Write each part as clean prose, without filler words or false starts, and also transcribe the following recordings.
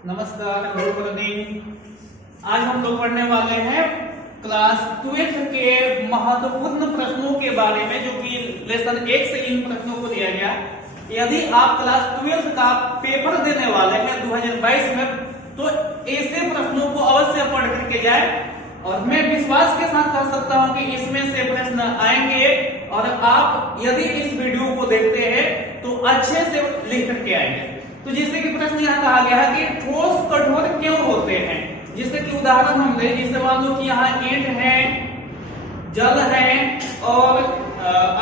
नमस्कार, good morning. आज हम लोग पढ़ने वाले हैं क्लास 12 के महत्वपूर्ण प्रश्नों के बारे में, जो कि लेसन 1 से इन प्रश्नों को दिया गया। यदि आप क्लास 12 का पेपर देने वाले हैं 2022 में, तो ऐसे प्रश्नों को अवश्य पढ़ करके जाए। और मैं विश्वास के साथ कह सकता हूं कि इसमें से प्रश्न आएंगे, और आप यदि इस वीडियो को देखते हैं तो अच्छे से लिख करके आएंगे। तो जैसे कि प्रश्न यहाँ कहा गया है कि ठोस कठोर क्यों होते हैं। जैसे कि उदाहरण हम लें, जैसे मान लो कि यहाँ ईंट है, जल है और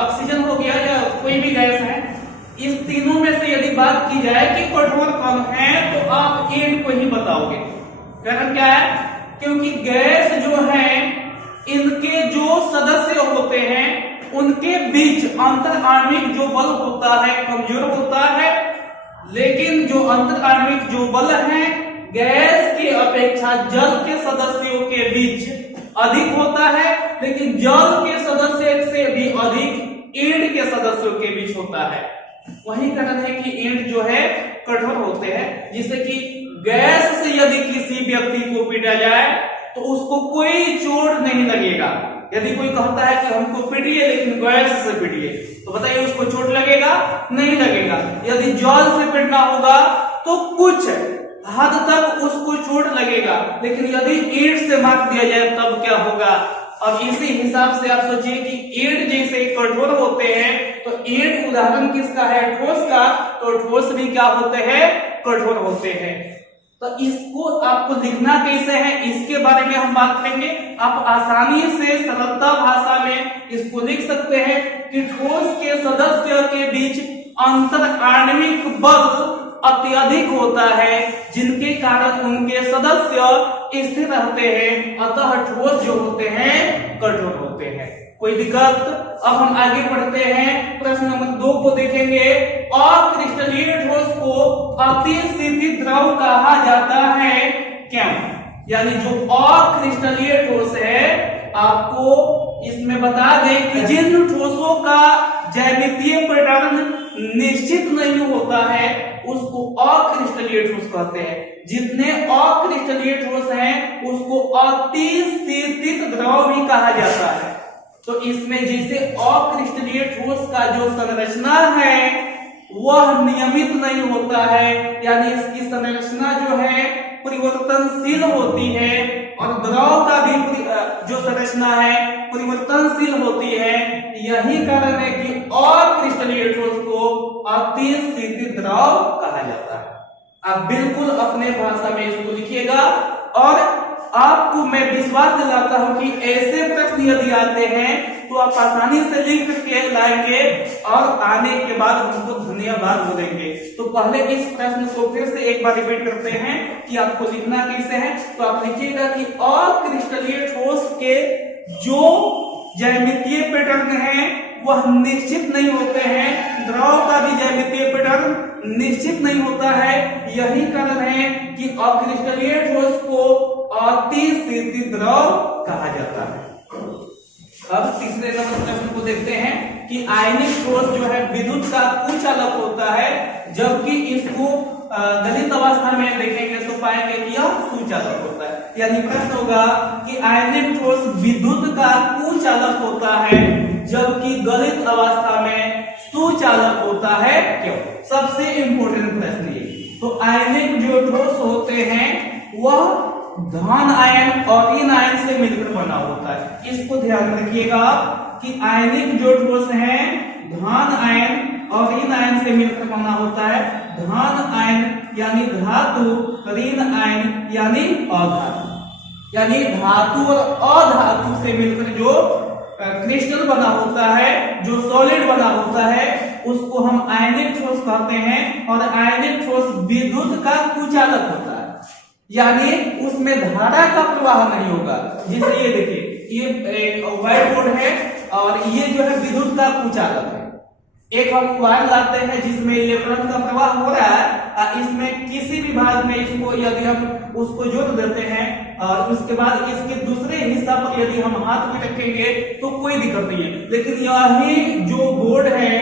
ऑक्सीजन हो गया या कोई भी गैस है। इस तीनों में से यदि बात की जाए कि कठोर कौन है, तो आप ईंट को ही बताओगे। कारण क्या है? क्योंकि गैस जो है, इनके जो सदस्य होते हैं उनके बीच अंतर आणविक जो बल होता है कमजोर होता है, लेकिन जो अंतर आणविक जो बल है गैस की अपेक्षा जल के सदस्यों के बीच अधिक होता है, लेकिन जल के सदस्य से भी अधिक ईंट के सदस्यों के बीच होता है। वही कारण है कि ईंट जो है कठोर होते हैं। जिससे कि गैस से यदि किसी व्यक्ति को पीटा जाए तो उसको कोई चोट नहीं लगेगा। यदि कोई कहता है कि हमको पीटिए लेकिन गैस से पीटिए, तो बताइए उसको चोट लगेगा? नहीं लगेगा। यदि जल से पीटना होगा तो कुछ हद तक उसको चोट लगेगा, लेकिन यदि ईंट से मार दिया जाए तब क्या होगा? अब इसी हिसाब से आप सोचिए कि ईंट जैसे कठोर होते हैं, तो ईंट उदाहरण किसका है? ठोस का। तो ठोस भी क्या होते हैं? कठोर होते हैं। तो इसको आपको लिखना कैसे है, इसके बारे में हम बात करेंगे। आप आसानी से सरलता भाषा में इसको लिख सकते हैं कि ठोस के सदस्य के बीच अंतर आणविक बल अत्यधिक होता है, जिनके कारण उनके सदस्य स्थिर रहते हैं। अतः ठोस जो होते हैं कठोर होते हैं। कोई दिक्कत? अब हम आगे पढ़ते हैं, प्रश्न नंबर 2 को देखेंगे। अक्रिस्टलीय ठोस को अतिशीतित द्रव कहा जाता है क्यों? यानी जो अक्रिस्टलीय ठोस है, आपको इसमें बता दें कि जिन ठोसों का ज्यामितीय पैटर्न निश्चित नहीं होता है उसको अक्रिस्टलीय ठोस कहते हैं। जितने अक्रिस्टलीय ठोस हैं उसको अतिशीतित द्रव भी कहा जाता है। तो इसमें जैसे अक्रिस्टलीय ठोस का जो संरचना है वह नियमित नहीं होता है, यानी इसकी संरचना जो है परिवर्तनशील होती है, और द्रव का भी जो संरचना है परिवर्तनशील होती है। यही कारण है कि अक्रिस्टलीय ठोस को अतिशीतित द्रव कहा जाता है। आप बिल्कुल अपने भाषा में इसको लिखिएगा, और आपको मैं विश्वास दिलाता हूं कि ऐसे प्रश्न यदि आते हैं तो आप आसानी से लिख करके लाएंगे, और आने के बाद हमको धन्यवाद बोलेंगे। तो पहले इस प्रश्न को फिर से एक बार रिपीट करते हैं कि आपको लिखना कैसे है। तो आप लिखिएगा कि अक्रिस्टलीय ठोस के जो ज्यामितीय पैटर्न है वह निश्चित नहीं होते हैं, द्रव का भी ज्यामितीय पैटर्न निश्चित नहीं होता है। यही कारण है कि अक्रिस्टलीय ठोस को अतिशीतित द्रव कहा जाता है। अब तीसरे नंबर प्रश्न को देखते हैं कि आयनिक ठोस जो है विद्युत का कुचालक होता है, जबकि इसको गलित अवस्था में देखेंगे तो पाएंगे कि यह सुचालक होता है। यानी प्रश्न होगा कि आयनिक ठोस विद्युत का कुचालक होता है, जबकि गलित अवस्था में सुचालक होता है क्यों? सबसे इंपोर्टेंट प्रश्न ये। तो आयनिक जो ठोस होते हैं वह धन आयन और ऋण आयन से मिलकर बना होता है। इसको ध्यान रखिएगा कि आयनिक जो ठोस है धन आयन और ऋण आयन से मिलकर बना होता है। धन आयन यानी धातु, ऋण आयन यानी अधातु। यानी धातु और अधातु से मिलकर जो क्रिस्टल बना होता है, जो सॉलिड बना होता है, उसको हम आयनिक ठोस कहते हैं। और आयनिक ठोस विद्युत का कुचालक होता है, यानी उसमें धारा का प्रवाह नहीं होगा। जैसे ये देखिए, ये एक व्हाइट बोर्ड है और ये जो है विद्युत का कुचालक है। एक हम वायर लाते हैं जिसमें इलेक्ट्रॉन का प्रवाह हो रहा है, इसमें किसी भी भाग में इसको यदि हम उसको जोड़ देते हैं और उसके बाद इसके दूसरे हिस्सा पर यदि हम हाथ में रखेंगे तो कोई दिक्कत नहीं है। लेकिन यही जो बोर्ड है,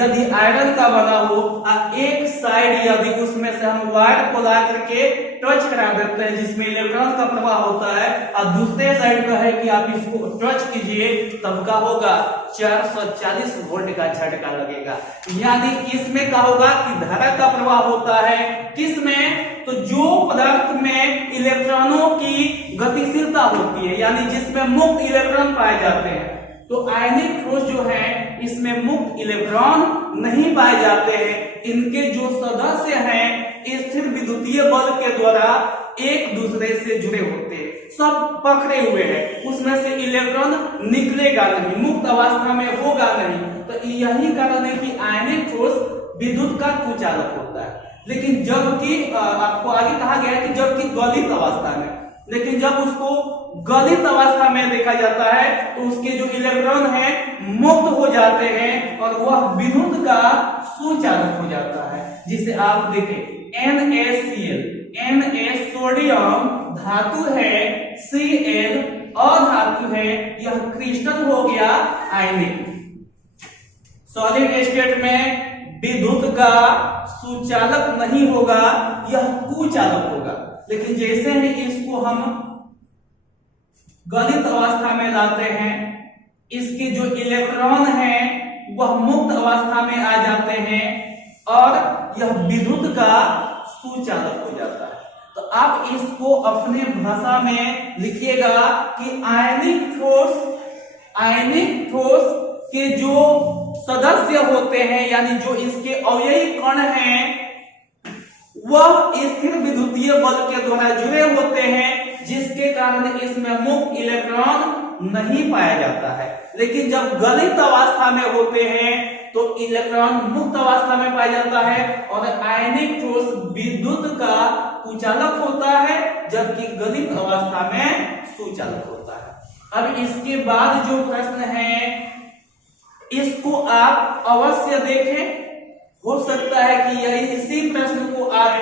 यदि आयरन का बना हो और एक साइड यदि उसमें से हम वायर को ला करके टच करा देते हैं जिसमें इलेक्ट्रॉन का प्रवाह होता है और दूसरे साइड का है कि आप इसको टच कीजिए तब का होगा 440 वोल्ट का झटका लगेगा। यानी इसमें क्या होगा कि धारा का प्रवाह होता है किसमें, तो जो पदार्थ में इलेक्ट्रॉनों की गतिशीलता होती है यानी जिसमें मुक्त इलेक्ट्रॉन पाए जाते हैं। तो आयनिक ठोस जो है इसमें मुक्त इलेक्ट्रॉन नहीं पाए जाते हैं। इनके जो सदस्य हैं स्थिर विद्युतीय बल के द्वारा एक दूसरे से जुड़े होते हैं, सब पकड़े हुए हैं, उसमें से इलेक्ट्रॉन निकलेगा नहीं, मुक्त अवस्था में होगा नहीं। तो यही कारण है कि आयनिक ठोस विद्युत का कुचालक होता है। लेकिन जबकि आपको आगे कहा गया है कि जबकि गलित अवस्था में, लेकिन जब उसको गलित अवस्था में देखा जाता है तो उसके जो इलेक्ट्रॉन है मुक्त हो जाते हैं और वह विद्युत का सुचालक हो जाता है। जिसे आप देखें NaCl, Na सोडियम धातु है, Cl अधातु है, यह क्रिस्टल हो गया आयनिक। सॉलिड स्टेट में विद्युत का सुचालक नहीं होगा, यह कुचालक होगा। लेकिन जैसे ही इसको हम गलित अवस्था में लाते हैं इसके जो इलेक्ट्रॉन हैं वह मुक्त अवस्था में आ जाते हैं और यह विद्युत का सुचालक हो जाता है। तो आप इसको अपने भाषा में लिखिएगा कि आयनिक ठोस के जो सदस्य होते हैं यानी जो इसके अवयवी कण हैं वह स्थिर विद्युतीय बल के द्वारा जुड़े होते हैं जिसके कारण इसमें मुक्त इलेक्ट्रॉन नहीं पाया जाता है। लेकिन जब गलित अवस्था में होते हैं तो इलेक्ट्रॉन मुक्त अवस्था में पाया जाता है और आयनिक ठोस विद्युत का कुचालक होता है जबकि गलित अवस्था में सुचालक होता है। अब इसके बाद जो प्रश्न है इसको आप अवश्य देखें, हो सकता है कि यही इसी प्रश्न को आप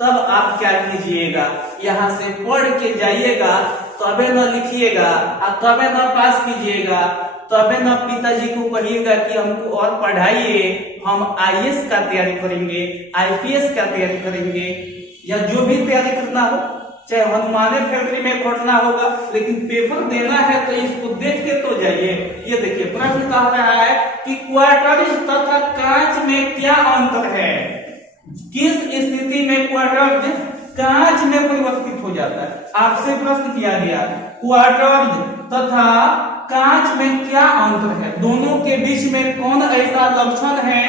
तब आप क्या कीजिएगा यहां से पढ़ के जाइएगा तबे न लिखिएगा और तबे न पास कीजिएगा, तबे न पिताजी को कहिएगा कि हमको और पढ़ाइए, हम आईएएस का तैयारी करेंगे, आईपीएस का तैयारी करेंगे या जो भी तैयारी करना हो, चाहे हनुमाने फैक्ट्री में खोलना होगा, लेकिन पेपर देना है तो इसको देख के तो जाइए। ये देखिए प्रश्न कह रहा है कि क्वार्टर्स तथा कांच में क्या अंतर है, किस स्थिति में क्वार्टर्स कांच में परिवर्तित हो जाता है। आपसे प्रश्न किया गया क्वार्टर्स तथा कांच में क्या अंतर है, दोनों के बीच में कौन ऐसा लक्षण है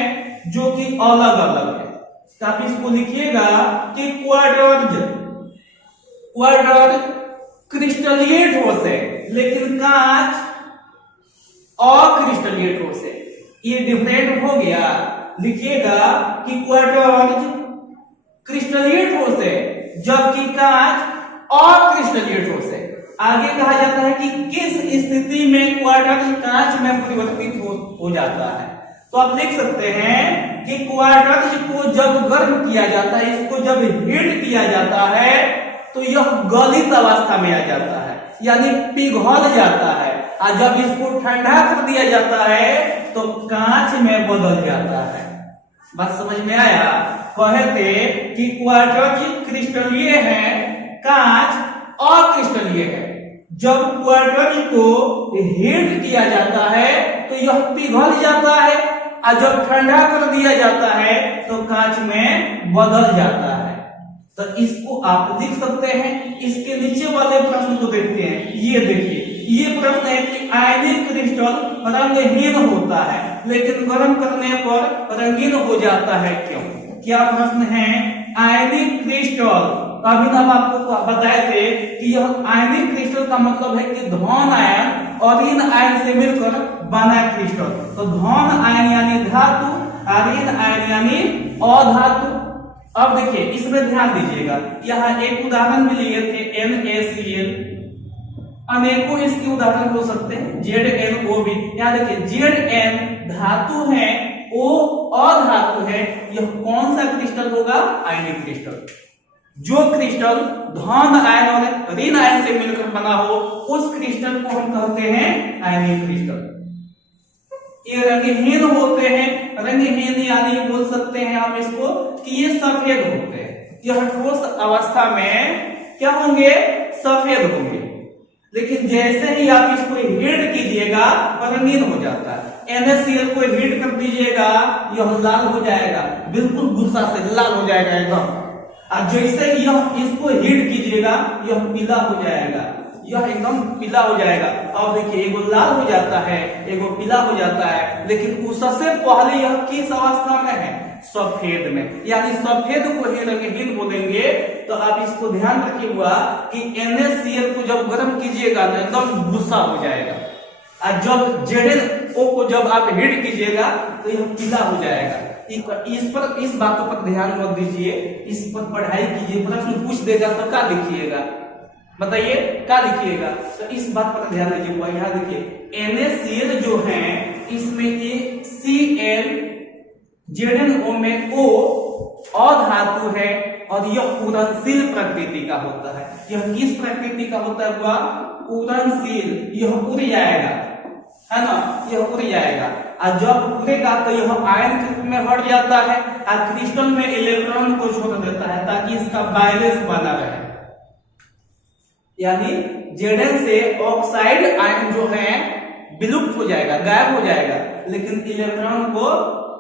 जो कि अलग अलग है। तो आप इसको लिखिएगा कि क्वार्टर्स क्रिस्टलीय ठोस है लेकिन कांच अक्रिस्टलीय ठोस है, ये डिफरेंट हो गया। लिखिएगा कि क्वार्टर्स क्रिस्टलीय ठोस है जबकि कांच अक्रिस्टलीय ठोस है। आगे कहा जाता है कि किस स्थिति में क्वार्टर्स कांच में परिवर्तित हो जाता है। तो आप लिख सकते हैं कि क्वार्टर्स को जब गर्म किया जाता है, इसको जब हीट किया जाता है तो यह गलित अवस्था में आ जाता है यानी पिघल जाता है, और जब इसको ठंडा कर दिया जाता है तो कांच में बदल जाता है। बात समझ में आया? कहे थे कि क्वार्टर्स क्रिस्टलीय है, कांच अक्रिस्टलीय है। जब क्वार्टर्स को हीट किया जाता है तो यह पिघल जाता है और जब ठंडा कर दिया जाता है तो कांच में बदल जाता है। तो इसको आप लिख सकते हैं। इसके नीचे वाले प्रश्न को देखते हैं। ये देखिए, ये प्रश्न है कि आयनिक क्रिस्टल रंगहीन होता है लेकिन गर्म करने पर रंगीन हो जाता है, क्यों? क्या प्रश्न है? आयनिक क्रिस्टल, अभी हम आपको बताए थे कि यह आयनिक क्रिस्टल का मतलब है कि धन आयन और ऋण आयन से मिलकर बना क्रिस्टल। तो धन आयन यानी धातु और ऋण आयन यानी अधातु। अब देखिए इसमें ध्यान दीजिएगा, यहाँ एक उदाहरण भी लिए थे NaCl, अनेकों इसके उदाहरण हो सकते हैं, ZnO भी। यहाँ देखिए Zn धातु है, O अधातु है, यह कौन सा क्रिस्टल होगा? आयनिक क्रिस्टल। जो क्रिस्टल धन आयन और ऋण आयन से मिलकर बना हो उस क्रिस्टल को हम कहते हैं आयनिक क्रिस्टल। ये रंगहीन होते हैं, रंगहीन सकते हैं आप इसको कि ये सफेद होते हैं, यह ठोस अवस्था में क्या होंगे, सफेद होंगे। लेकिन जैसे ही आप इसको हीट कीजिएगा रंगीन हो जाता है। NaCl को हीट कर दीजिएगा यह लाल हो जाएगा, बिल्कुल गुस्सा से लाल हो जाएगा एकदम। और जैसे यह इसको हीट कीजिएगा यह पीला हो जाएगा, यह एकदम पीला हो जाएगा। अब देखिए एगो लाल हो जाता है, एगो पीला हो जाता है, लेकिन उससे पहले यह किस अवस्था में है, सफेद में। यानी सफेद को ही रंगहीन बोलेंगे। तो आप इसको ध्यान रखिएगा कि NaCl को जब गर्म कीजिएगा तो एकदम गुस्सा हो जाएगा, और जब ZnO को जब आप हीट कीजिएगा तो यह पीला हो जाएगा। इस बातों पर ध्यान मत दीजिए, इस पर पढ़ाई कीजिए। प्रश्न पूछ देगा तो क्या लिखिएगा, बताइए क्या लिखिएगा। तो इस बात पर ध्यान दीजिए। यहाँ देखिए NaCl जो है इसमें ये Cl ZnO में O अधातु है और यह उड़नशील प्रकृति का होता है। यह किस प्रकृति का होता है, उड़नशील, यह उड़ जाएगा, है ना, यह उड़ जाएगा। और जब उड़ेगा तो यह आयन के रूप में हट जाता है और क्रिस्टल में इलेक्ट्रॉन को छोड़ देता है ताकि इसका बैलेंस बना रहे। यानी Zn से ऑक्साइड आयन जो है विलुप्त हो जाएगा, गायब हो जाएगा, लेकिन इलेक्ट्रॉन को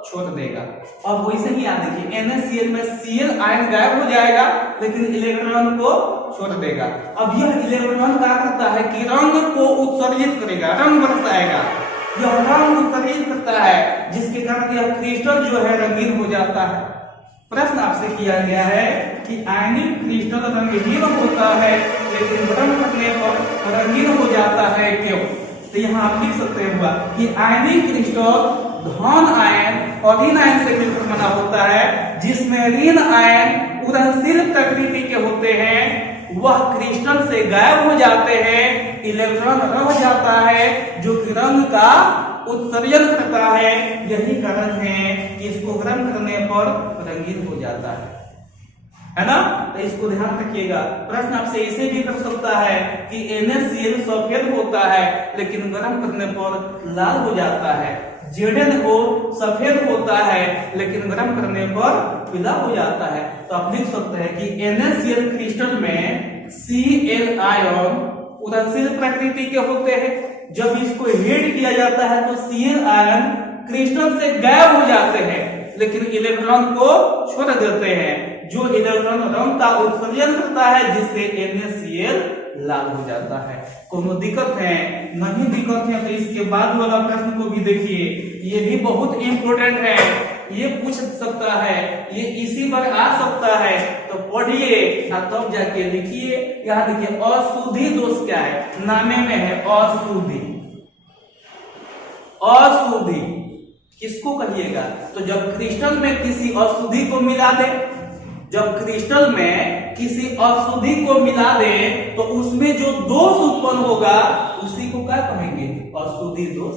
छोड़ देगा। अब वैसे ही आप देखिए NaCl में Cl आयन गायब हो जाएगा लेकिन इलेक्ट्रॉन को छोड़ देगा। अब यह इलेक्ट्रॉन क्या करता है कि रंग को उत्सर्जित करेगा, रंग बरसाएगा, यह रंग उत्सर्जित करता है, जिसके कारण यह क्रिस्टल जो है रंगीन हो जाता है। प्रश्न आपसे किया गया है कि आयनिक क्रिस्टल रंगहीन होता है लेकिन गर्म करने पर रंगीन हो जाता है क्यों। तो यहाँ आप लिख सकते हैं कि आयनिक क्रिस्टल धन आयन और ऋण आयन से मिलकर बना होता है, जिसमें ऋण आयन उड़नशील प्रकृति के होते हैं, वह क्रिस्टल से गायब हो जाते हैं, इलेक्ट्रॉन रह जाता है जो कि रंग का उत्सर्जन करता है। यही कारण है कि इसको गर्म करने पर रंगीन हो जाता है ना। तो इसको ध्यान रखिएगा। प्रश्न आपसे इसे भी कर सकता है कि NaCl सफेद होता है लेकिन गर्म करने पर लाल हो जाता है, ZnO सफेद होता है लेकिन गर्म करने पर पीला हो जाता है। तो आप लिख सकते हैं कि NaCl क्रिस्टल में Cl आयन उड़नशील प्रकृति के होते हैं। जब इसको हीट किया जाता है तो Cl आयन क्रिस्टल से गायब हो जाते हैं लेकिन इलेक्ट्रॉन को छोड़ देते हैं, जो इलेक्ट्रॉन रंग का उत्सर्जन करता है, जिससे NaCl लाल हो जाता है। कोनो दिक्कत है? नहीं दिक्कत है तो इसके बाद वाला प्रश्न को भी देखिए, ये भी बहुत इंपॉर्टेंट है, ये पूछ सकता है, ये इसी पर आ सकता है। तो पढ़िए तब जाके लिखिए। यहाँ देखिए अशुद्धि दोष क्या है, नामे में है अशुद्धि। अशुद्धि किसको कहिएगा, तो जब क्रिस्टल में किसी अशुद्धि को मिला दे, जब क्रिस्टल में किसी अशुद्धि को मिला दे तो उसमें जो दोष उत्पन्न होगा उसी को क्या कहेंगे, अशुद्धि दोष।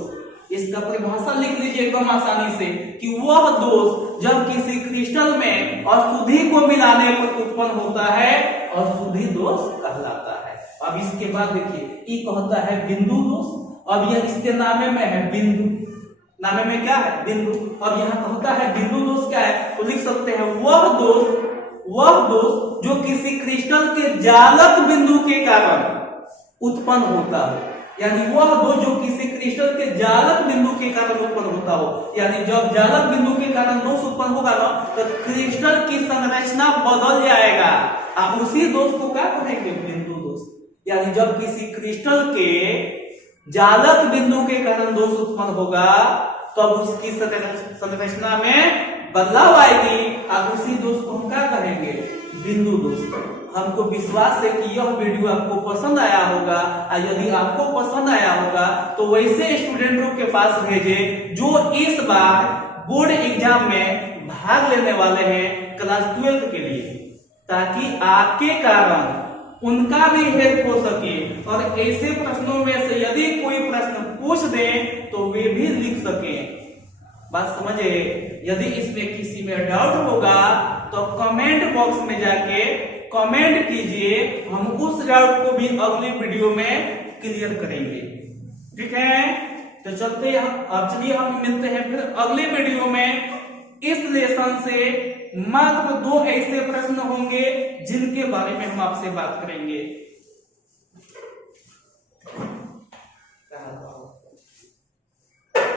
इसका परिभाषा लिख लीजिए एकदम आसानी से कि वह दोष जब किसी क्रिस्टल में अशुद्धि को मिलाने पर उत्पन्न होता है, अशुद्धि दोष कहलाता है। अब इसके बाद देखिए ई कहता है बिंदु दोष। अब यह इसके नामे में है बिंदु, नामे में क्या है, बिंदु। अब यहाँ कहता है बिंदु दोष क्या है, तो लिख सकते हैं वह दोष जो किसी क्रिस्टल के जालक बिंदु के कारण उत्पन्न होता हो। यानी वह दोष जो किसी क्रिस्टल के जालक बिंदु के कारण उत्पन्न होता हो। यानी जब जालक बिंदु के कारण दोष उत्पन्न होगा ना तो क्रिस्टल की संरचना बदल जाएगा, आप उसी दोष को क्या कहेंगे, बिंदु दोष। यानी जब किसी क्रिस्टल के जालक बिंदु के कारण दोष उत्पन्न होगा तब उसकी संरचना में बदलाव आएगी, और उसी दोष को हम क्या कहेंगे, बिंदु दोष। हमको विश्वास है कि यह वीडियो आपको पसंद आया होगा, और यदि आपको पसंद आया होगा तो वैसे स्टूडेंटों के पास भेजे जो इस बार बोर्ड एग्जाम में भाग लेने वाले हैं क्लास 12 के लिए, ताकि आपके कारण उनका भी हेल्प हो सके। और ऐसे प्रश्नों में से यदि कोई प्रश्न पूछ दे तो वे भी लिख सके। बात समझे? यदि इसमें किसी में डाउट होगा तो कमेंट बॉक्स में जाके कमेंट कीजिए, हम उस डाउट को भी अगली वीडियो में क्लियर करेंगे। ठीक है, तो चलते हैं। अब चलिए हम मिलते हैं फिर अगले वीडियो में इस लेसन लेसन से मात्र 2 ऐसे प्रश्न होंगे जिनके बारे में हम आपसे बात करेंगे।